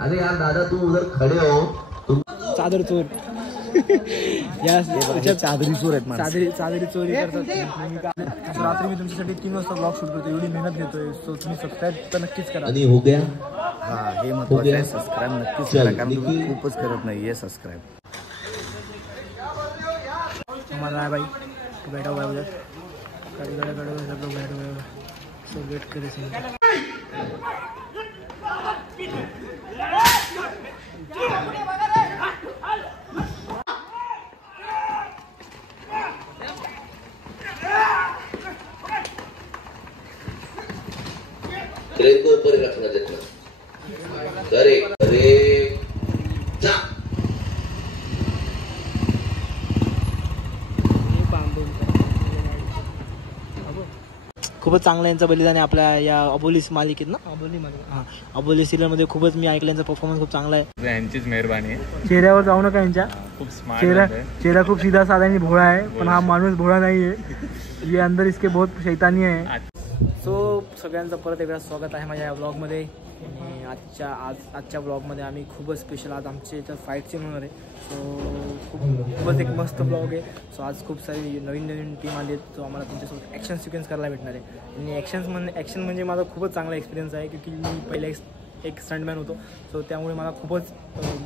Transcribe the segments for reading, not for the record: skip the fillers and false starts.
अरे यार दादा तुम उधर खड़े हो, तुम चादर चोर या चादरी चोर आहेत चादरी चोरी करतात. रात्री मी तुमच्यासाठी 3 वाजता ब्लॉग शूट करतो, एवढी मेहनत घेतोय. सो तुम्ही सबस्क्राईब तर नक्कीच करा. आणि हो गया. हा हे महत्त्वाचं आहे, सबस्क्राईब नक्कीच करा कारण तुम्ही खूपच करत नाहीये सबस्क्राईब. हमारा भाई बैठा हुआ है उधर, गाड़ी गाड़ी गाड़ी सब लोग बैठे हुए हैं. सो वेट करे से ट्रेन को ऊपर ही रखना जितना. अरे अरे जा. खूपच चांगलं यांचं बलिदान आहे आपल्या या अबोली मालिकेत ना. हां, अबोली सिरियलमध्ये खूपच मी ऐकलं यांचा परफॉर्मन्स खूप चांगला आहे. यांचीच मेहरबानी आहे. चेहऱ्यावर जाऊ नका यांच्या. खूप स्मार्ट चेहरा खूप सीधा साधा आणि भोळा आहे, पण हा माणूस भोळा नाही आहे. ये अंदर इसके बहुत शैतानी आहे. सो सगळ्यांचं परत एकदा स्वागत आहे माझ्या या ब्लॉगमध्ये. आणि आजच्या ब्लॉगमध्ये आम्ही खूपच स्पेशल, आज आमच्या इथं फाईट सीन होणार आहे. सो खूपच एक मस्त ब्लॉग आहे. सो आज खूप सारी नवीन टीम आली आहेत, सो आम्हाला तुमच्यासोबत ॲक्शन सिक्वेन्स करायला भेटणार आहे. आणि ॲक्शन म्हणजे माझा खूपच चांगला एक्सपिरियन्स आहे, की मी पहिले एक स्टंटमॅन होतो. सो त्यामुळे मला खूपच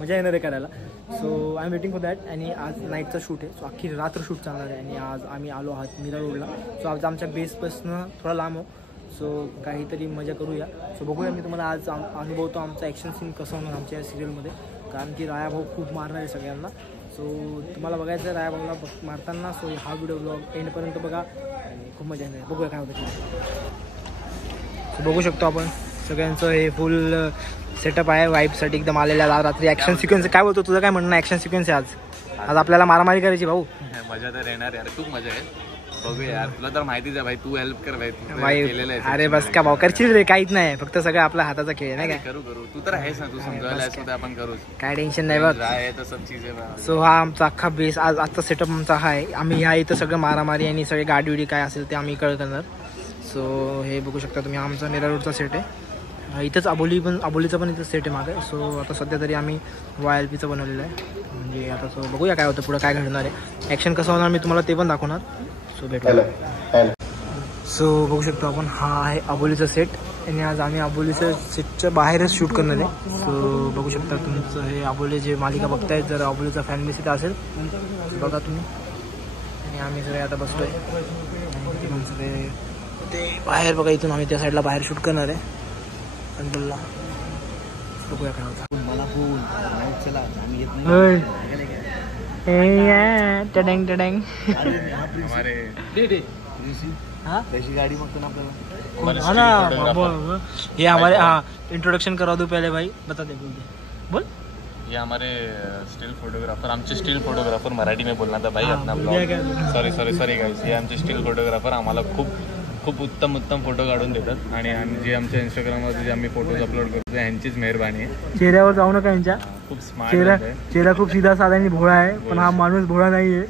मजा येणार आहे करायला. So I am waiting for that. आणि आज नाईटचा शूट आहे, सो अख्खी रात्र शूट चालणार आहे. आणि आज आम्ही आलो आहात मीरा रोडला. सो आज आमच्या बेसपासून थोडा लांब हो. सो काहीतरी मजा करूया. सो बघूया, मी तुम्हाला आज अनुभवतो आमचा ॲक्शन सीन कसं होणार आमच्या या सिरियलमध्ये. कारण की राया भाऊ खूप मारणार आहे सगळ्यांना. सो तुम्हाला बघायचं आहे राया भाऊला मारताना. सो हा व्हिडिओ ब्लॉग एंडपर्यंत बघा आणि खूप मजा येणार. बघूया काय होतं. सो बघू शकतो आपण सगळ्यांचं हे फुल सेटअप आहे वाईबसाठी एकदम आलेल्या. रात्री ॲक्शन सिक्वेन्स काय बोलतो, तुझं काय म्हणणं ॲक्शन सिक्वेन्स आहे आज आपल्याला मारामारी करायची भाऊ. मजा तर येणार यार, खूप मजा आहे. बघूया यार, तुला तर माहितीच आहे भाई, तू हेल्प कर भाई. अरे बस का भाऊ, करशील रे, काहीच नाही, फक्त सगळं आपला हाताचा खेळ नाही काय. करू तू तर आहेस ना, तू समजायला आपण करू, काय टेन्शन नाही बघ. सो हा आमचा अख्खा बेस आजचा सेटअप आमचा हा आहे. आम्ही ह्या इथं सगळं मारामारी आणि सगळे गाडी काय असेल ते आम्ही करणार. सो हे बघू शकता तुम्ही, आमचा मीरा रोडचा सेट आहे. इथंच अबोलीचा पण इथं सेट आहे मागे. सो आता सध्या तरी आम्ही YLPचं बनवलेलं आहे. म्हणजे आता सो बघूया काय होतं पुढं, काय घडणार आहे, ॲक्शन कसं होणार मी तुम्हाला ते पण दाखवणार. सो भेटूया. सो बघू शकतो आपण, हा आहे अबोलीचा सेट. आणि आज आम्ही अबोलीच्या सेटच्या बाहेरच शूट करणार आहे. सो बघू शकता तुमचं हे अबोली जे मालिका बघतायत, जर अबोलीचा फॅन बेस इथं असेल बघा तुम्ही. आणि आम्ही सगळे आता बसतोय सगळे ते बाहेर बघा. इथून आम्ही त्या साईडला बाहेर शूट करणार आहे अंडरला. बघूया काय होतं. मला फोन चला आम्ही येत नाही. त्याची गाडी बघतो ना आपल्याला. ये हमारे इंट्रोडक्शन करा दो पहले भाई, बता दे बोल. ये हमारे स्टिल फोटोग्राफर, आमचे स्टिल फोटोग्राफर, मराठी में बोलना था भाई अपना ब्लॉग. सॉरी गाइस, हे आमचे स्टिल फोटोग्राफर आम्हाला खूप उत्तम फोटो काढून देतात. आणि जे आमच्या इंस्टाग्रामवर जे आम्ही फोटोज अपलोड करतो यांचीच मेहरबानी आहे. चेहऱ्यावर जाऊ नका यांच्या. खूप स्मार्ट चेहरा खूप सीधा साधा आणि भोळा आहे, पण हा माणूस भोळा नाही आहे.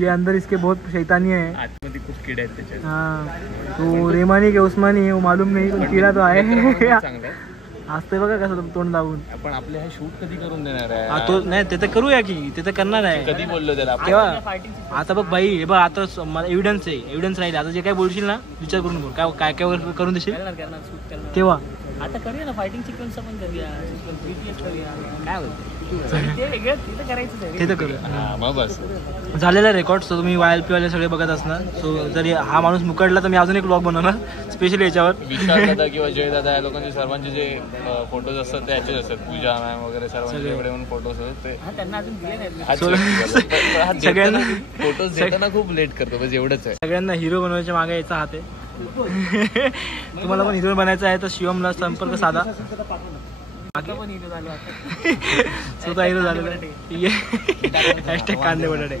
ये अंदर इसके बहुत शैतानी है. आतमध्ये खूप किडे आहेत त्याच्यात. हाँ, तो रेमानी के उस्मानी है वो मालूम नहीं, पण किडा तो आहे. चांगलं आहे. असते बघा कसं तोंड लावून. आपण आपले हे शूट कधी करून देणार आहे. तो नाही, ते तर करूया की, ते तर करणार आहे. कधी बोललो त्याला तेव्हा. आता बघ बाई, हे बघ आता मला एव्हिडन्स राहील. आता जे काय बोलशील ना विचार करून बोल, काय करून देशील तेव्हा. आता करूया ना फायटिंग सिक्वेन्स पण करूया, काय होतं ते तर करूया. मग बस झालेला रेकॉर्ड. सो तुम्ही YLP वाले सगळे बघत असणार. सो जर हा माणूस मुकडला तर मी अजून एक ब्लॉग बनवणार स्पेशली याच्यावर. विशाल दादा किंवा जय दादा या लोकांचे सर्वांचे जे फोटोज असतात ते याचेच असतात. पूजा मॅम वगैरे सर्वांचे एवढे म्हणून फोटोज असतात ते त्यांना अजून दिले नाही. सगळ्यांना फोटोज देताना खूप लेट करतो, बस एवढंच आहे. सगळ्यांना हिरो बनवायच्या मागे याचा हात आहे. तुम्हाला पण हिरो बनायचं आहे तर शिवमला संपर्क साधा. स्वतः हिरो झालेला आहे. कांदे बटाटे.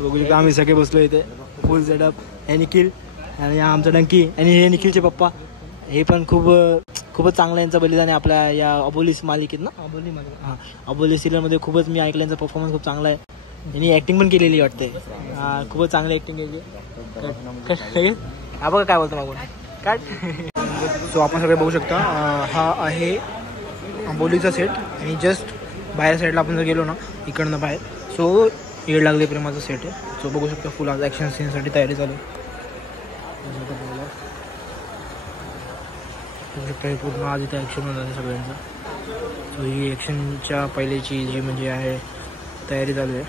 बघू शकतो आम्ही सगळे बसलो इथे फुल सेटअप. हे निखिल आणि हा आमचा डंकी आणि हे निखिलचे पप्पा. हे पण खूपच चांगलं यांचं बलिदान आहे आपल्या या अबोली मालिकेत ना. हां, अबोली सिरियलमध्ये खूपच मी ऐकलं यांचा परफॉर्मन्स खूप चांगला आहे. यांनी ॲक्टिंग पण केलेली वाटते. खूपच चांगली ॲक्टिंग केली. हा बघा काय बोलतो मागून काट. सो आपण सगळे बघू शकता हा आहे आंबोलीचा सेट आणि जस्ट बाहेर साईडला आपण जर गेलो ना इकडनं बाहेर सो येड लागले प्रेमाचा सेट आहे. सो बघू शकता फुल आज ॲक्शन सीनसाठी तयारी चालू आहे. बघू शकता पूर्ण आज इथे ॲक्शन होणार आहे सगळ्यांचं. सो ही ॲक्शनच्या पहिल्याची जी म्हणजे आहे तयारी चालू आहे.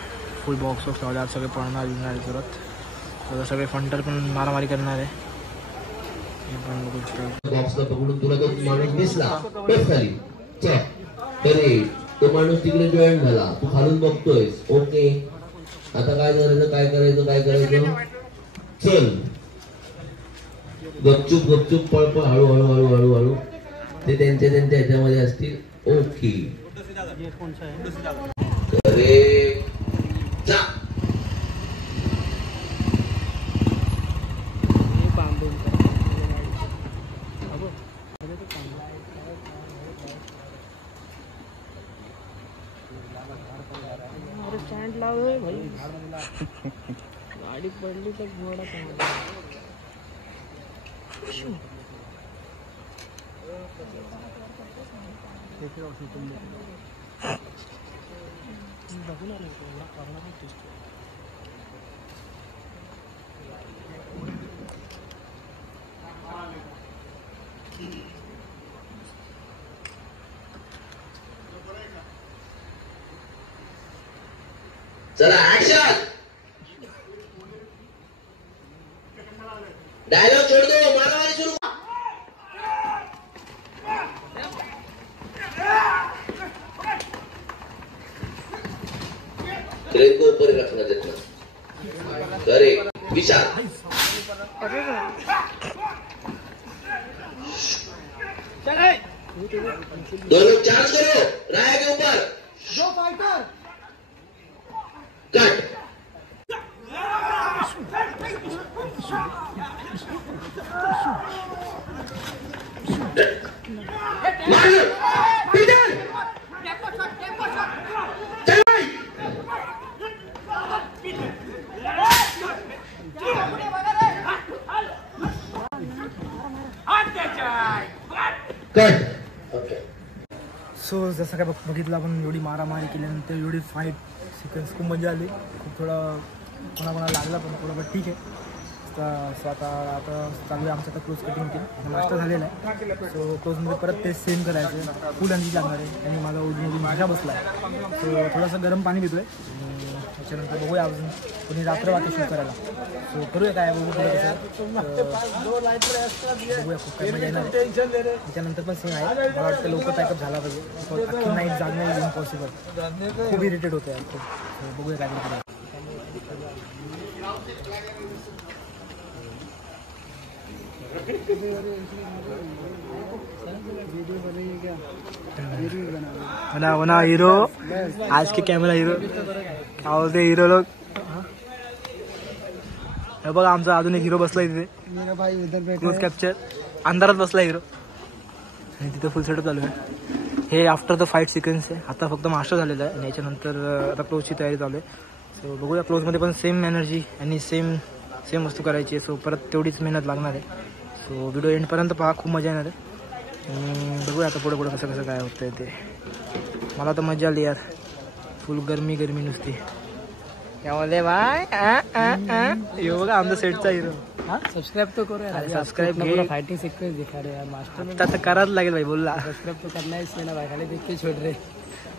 फुल बॉक्स ऑफ लावले आज सगळे पळणार लिहिणार आहे जोरात. तर सगळे फंटर पण मारामारी करणार आहे. बॉक्सला पकडून तुला तो माणूस दिसला बस खाली चल. अरे तो माणूस तिकडे जॉईन झाला, तू खालून बघतोयस. ओके आता काय करायचं चल. गपचूप पळपळ हळू ते त्यांच्या ह्याच्यामध्ये असतील. ओके अरे जा. स्टँड लावलोय भाई. गाडी पडली तर घोडा चला ऍक्शन. डायलॉग छोड़ दो, मारामारी शुरू. ट्रेन को ऊपर ही रखना जितना. अरे विशाल दोनों चार्ज करो राय के ऊपर. जो fighter cut. Cut. Okay. So जसं काय बघितलं आपण एवढी मारामारी केल्यानंतर एवढी फाईट सिक्वेन्स खूप मजा आली. खूप थोडं कोणाकोणाला लागला पण थोडं बट ठीक आहे. सो आता चालू आहे आमचं आता क्लोज कटिंग केलं नाश्ता झालेला आहे. सो क्लोजमध्ये परत ते सेम करायचं फुल अंडी लागणार आहे आणि माझा ओरिजिनल भाषा बसला आहे. सो थोडंसं गरम पाणी पितो आहे. त्याच्यानंतर बघूया अजून कोणी रात्र वाटतं शूट करायला. सो करूया काय बघू बघूया खूप काय मजा येणार आहे. त्याच्यानंतर पण सेम आहे. मला वाटतं लवकर पॅकअप झाला पाहिजे. अख्खी नाईट जाणं इम्पॉसिबल. खूप इरिटेट होतं आहे खूप. बघूया काय करूया. बना हीरो आज के कैमरा हीरो क्या बोलते हीरो लोग. हे बघा आमचा अजून एक हिरो बसलाय तिथे क्लोज कॅप्चर अंधारात बसला हिरो आणि तिथे फुल सेटअप चालू आहे. हे आफ्टर द फाईट सिक्वेन्स आहे. आता फक्त मास्टर झालेलं आहे आणि याच्यानंतर आता क्लोजची तयारी चालू आहे. सो बघूया क्लोजमध्ये पण सेम एनर्जी आणि सेम वस्तू करायची आहे. सो परत तेवढीच मेहनत लागणार आहे. सो व्हिडिओ एंडपर्यंत पहा खूप मजा येणार आहे. बघूया आता पुढे कसं काय होतं ते. मला तर मजा आली यार. फुल गरमी नुसती. क्या बोलले बाय यो बघा आमचा सेटचा हिरो. सब्सक्राइब तो करो यार. सब्सक्राइब पूरा फाइटिंग सीक्वेंस दिखा रहे यार मास्टर में. आता करायला लागेल भाई बोलला. सब्सक्राइब तो करना है इसमें ना भाई खाली देख के छोड़ रहे.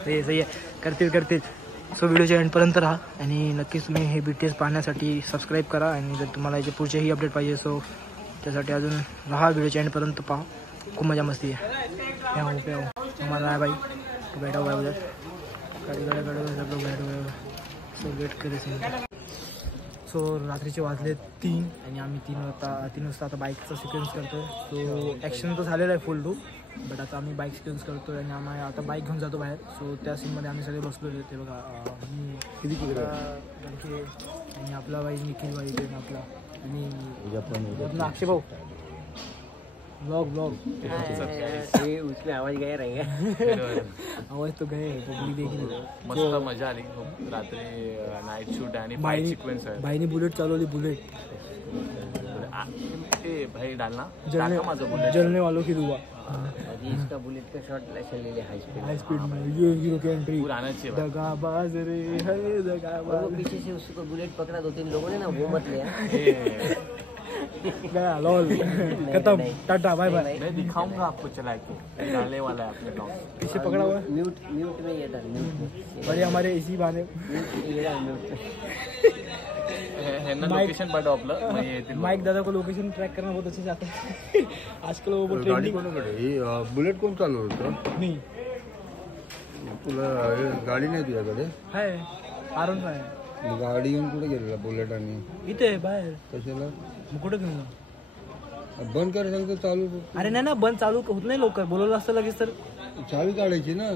ते सही आहे करतील. सो व्हिडिओच्या एंडपर्यंत राहा आणि नक्कीच तुम्ही हे BTS पाहण्यासाठी सबस्क्राईब करा. आणि जर तुम्हाला याचे पुढचेही अपडेट पाहिजे सो त्यासाठी अजून राहा व्हिडिओच्या एंडपर्यंत पहा. खूप मजा मस्ती आहे. प्याऊ मला आहे भाई तो बैठा हुआ है उधर. गाडी सो वेट करे. सो रात्रीचे वाजले 3 आणि आम्ही 3 वाजता आता बाईकचा सिक्वेन्स करतो आहे. सो ॲक्शन तर झालेलं आहे फुल टू. बट आता आम्ही बाईक सिक्वेन्स करतो आहे आणि आम्ही आता बाईक घेऊन जातो बाहेर. सो त्या सीनमध्ये आम्ही सगळे बसलो ते बघा. आणि आपला बाई निखिल बाई ते आपला आणि अक्षय भाऊ ब्लॉग उसमें आवाज गया रहेगा. आवाज तो गए पब्लिक देखील. मस्त मजा आली रात्री नाईट शूट आणि फाईट सिक्वेन्स आहे. भाईने बुलेट चालवली. बुलेट भाई डालना जलने टाका माझं बुलेट जलने वालों की दुआ अभी इसका बुलेट का शॉट चल ले हाई स्पीड में ये हीरो की एंट्री पूरा आना चाहिए भाई। दगाबाज रे है दगाबाज पीछे से उसको बुलेट पकड़ा 2-3 लोगों ने ना वो मत लिया ए, गया लॉल खत्म टाटा बाय बाय मैं दिखाऊंगा आपको चला के डालने वाला है अपने गाँव पीछे पकड़ा हुआ है म्यूट में ये डाल म्यूट में बड़े हमारे इसी बहाने ये डाल म्यूट में ह्यांना माईक- लोकेशन पाठव आपलं मग येतील माइक दादा को लोकेशन ट्रैक करना बहुत अच्छे से आता है आजकल वो ट्रेंडिंग बुलेट कोण चालवत होतं नहीं तुला गाडी नाही तुझ्याकडे है आरून आहे गाडी घेऊन कुठे गेलेला बुलेट आणि इथे आहे बाहेर कशाला मग कुठं घेऊन जा? बंद कर सांगतो चालू अरे नाही ना बंद चालू होत नाही लवकर बोलवलं असतं लगेच तर चावी काढायची ना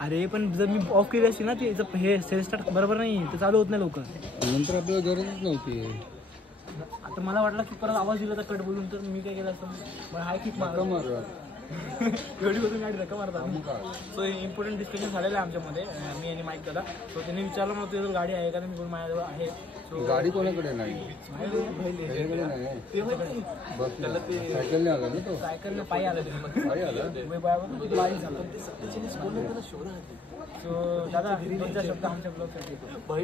अरे पण जर मी ऑफ केली असती ना ती हे सेल स्टार्ट बरोबर नाही ते चालू होत नाही लवकर नंतर आपल्याला गरजच नव्हती आता मला वाटलं की परत आवाज दिला तर कट बोलून तर मी काय केलं असतं मला हाय किक मार मारा एवढी बसून गाडी धक्का मारतात सो इम्पॉर्टंट डिस्कशन झालेलं आहे आमच्यामध्ये मी आणि माईक दादा सो त्यांनी विचारलं मला तुझ्याजवळ गाडी आहे का मी बोल माझ्याजवळ आहे सो गाडी कोणाकडे नाही त्याच्याकडे नाही सायकलने आला ना तो सायकलने पायी आलं पायी आला बारीक झालं सो दादा तुमचा शब्द आमच्या ब्लॉगसाठी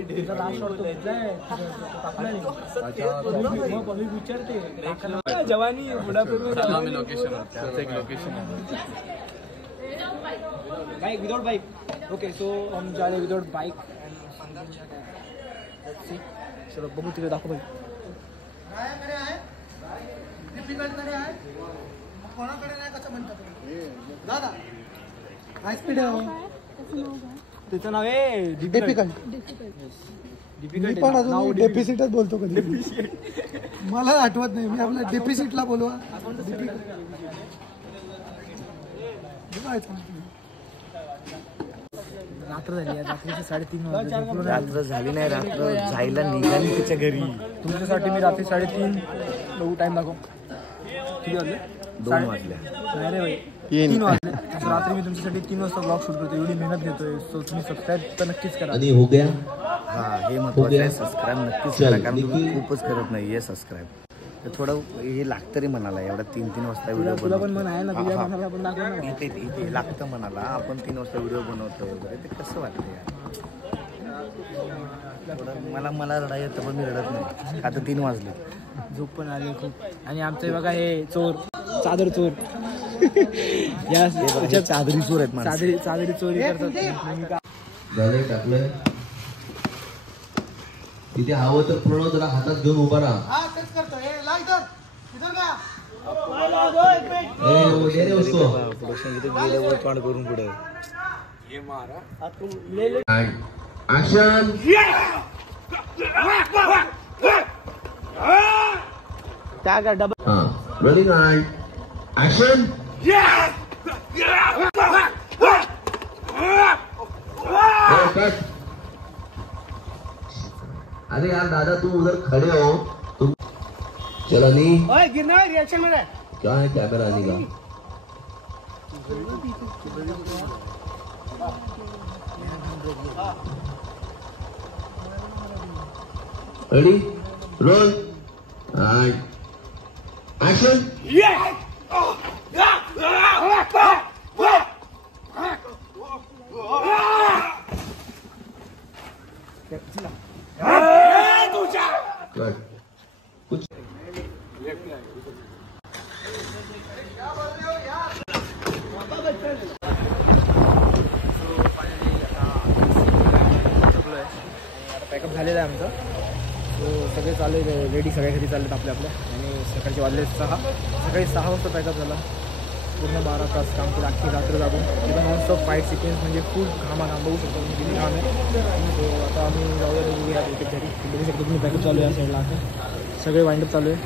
तुमचा लास्ट शॉट तो घेतलाय मग अभी विचारते जवानी बुढापूर चला मी लोकेशन त्याचं एक लोकेशन आहे bike without bike okay so हम जा रहे विदाउट बाइक चलो बघू तिकडे दाखव भाई हाय स्पीड त्याचं नाव आहे डिफिकल्ट मी पण अजून डेफिसिटच बोलतो कधी मला आठवत नाही मी आपल्या डेफिसिटला बोलवा रात्र झाली आहे रात्रीचे 3:30 वाजले रात्र झाली नाही रात्र जायला निघाली त्याच्या घरी तुमच्यासाठी मी रात्री 3:30 बघू टाइम दाखव किती वाजले 2 वाजल्या नाही रे भाई 3 वाजले रात्री मी तुमच्यासाठी 3 वाजता ब्लॉग शूट करतो एवढी मेहनत घेतोय सो तुम्ही सबस्क्राईब तर नक्कीच करा आणि हो गया हा हे महत्वाचं आहे सबस्क्राईब नक्कीच करा कारण तुम्ही खूपच करत नाहीये सबस्क्राईब तर थोडं हे लागतं रे मनाला एवढा 3-3 वाजता व्हिडिओ तुला पण मन आहे ना तुझ्या मनाला पण दाखव ना इथे इथे लागतं मनाला आपण 3 वाजता व्हिडिओ बनवतो वगैरे ते कसं वाटतं यार थोडं मला रडा येतं पण मी रडत नाही आता 3 वाजले झोप पण आली खूप आणि आमचे बघा हे चोर चादर चोर या चादरी चोर आहेत माणसं. चादरी चोरी करतात झालंय टाकलंय तिथे हवं तर प्रणव जरा हातात घेऊन उभा राहा दे रे उसको प्रोडक्शन इथे गेल्यावर तोंड करून पुढे ऍक्शन त्या डबल हा रनिंग अँड ऍक्शन कट अरे यार दादा तुम उधर खड़े हो तुम चलो नहीं गिरना रिएक्शन में क्या है कैमरा आने का ready roll end action cut कुछ पॅकअप झालेलं आहे आमचं सो सगळे चालले रेडी सगळ्या घरी चाललेत आपल्या आणि सकाळचे वाजले 6 सकाळी 6 वाजता पॅकअप झाला पूर्ण 12 तास काम केलं अख्खी रात्र जागून तिथं नॉनस्टॉप फाईट सिक्वेन्स म्हणजे खूप घामाघाम बघू शकतो मी किती घाम आहे तो आता आम्ही जाऊया बघूया एक घरी बघू शकतो तुम्ही पॅकअप चालू आहे या साईडला आता सगळे वाइंडअप चालू आहे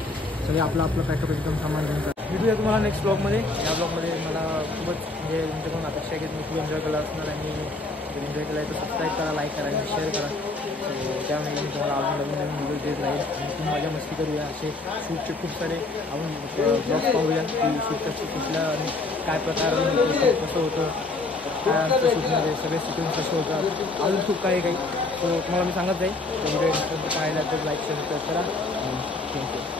सगळे आपलं पॅकअप एकदम सामान घेऊन भेटूया तुम्हाला नेक्स्ट ब्लॉगमध्ये या ब्लॉगमध्ये मला खूपच म्हणजे तुमच्याकडून अपेक्षा आहे की तुम्ही खूप एन्जॉय केला असणार आणि एन्जॉय केला आहे तर सबस्क्राईब करा लाईक करा आणि शेअर करा सो त्यामुळे मी तुम्हाला अजून नवीन नवीन व्हिडिओ देत राहील आणि खूप मजा मस्ती करूया असे शूटचे खूप सारे आपण ब्लॉग्स पाहूया की शूट कसे कुठल्या आणि काय प्रकार कसं होतं काय असतं शूटमध्ये सगळे सिक्वेन्स कसं होतं अजून खूप काही सो तुम्हाला मी सांगत जाईल व्हिडिओ पाहायला तर लाईक शेअर करा थँक्यू